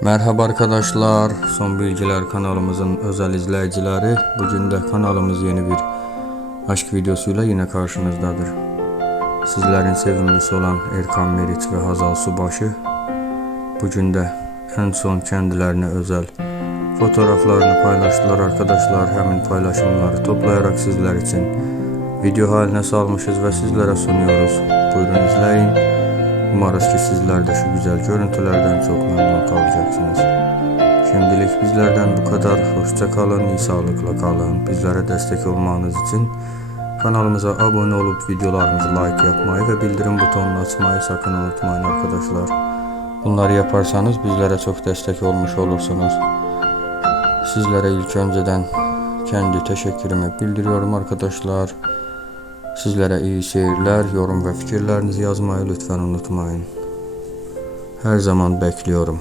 Merhaba arkadaşlar, Son Bilgiler kanalımızın özel izleyicileri. Bugün de kanalımız yeni bir aşk videosuyla yine karşınızdadır. Sizlerin sevimlisi olan Erkan Meriç ve Hazal Subaşı bugün de en son kendilerine özel fotoğraflarını paylaştılar arkadaşlar. Hemen paylaşımları toplayarak sizler için video haline salmışız ve sizlere sunuyoruz. Buyurun izleyin. Umarız ki sizler de şu güzel görüntülerden çok memnun kalacaksınız. Şimdilik bizlerden bu kadar. Hoşça kalın, iyi sağlıkla kalın. Bizlere destek olmanız için kanalımıza abone olup videolarımızı like yapmayı ve bildirim butonunu açmayı sakın unutmayın arkadaşlar. Bunları yaparsanız bizlere çok destek olmuş olursunuz. Sizlere ilk önceden kendi teşekkürümü bildiriyorum arkadaşlar. Sizlere iyi seyirler, yorum ve fikirlerinizi yazmayı lütfen unutmayın. Her zaman bekliyorum.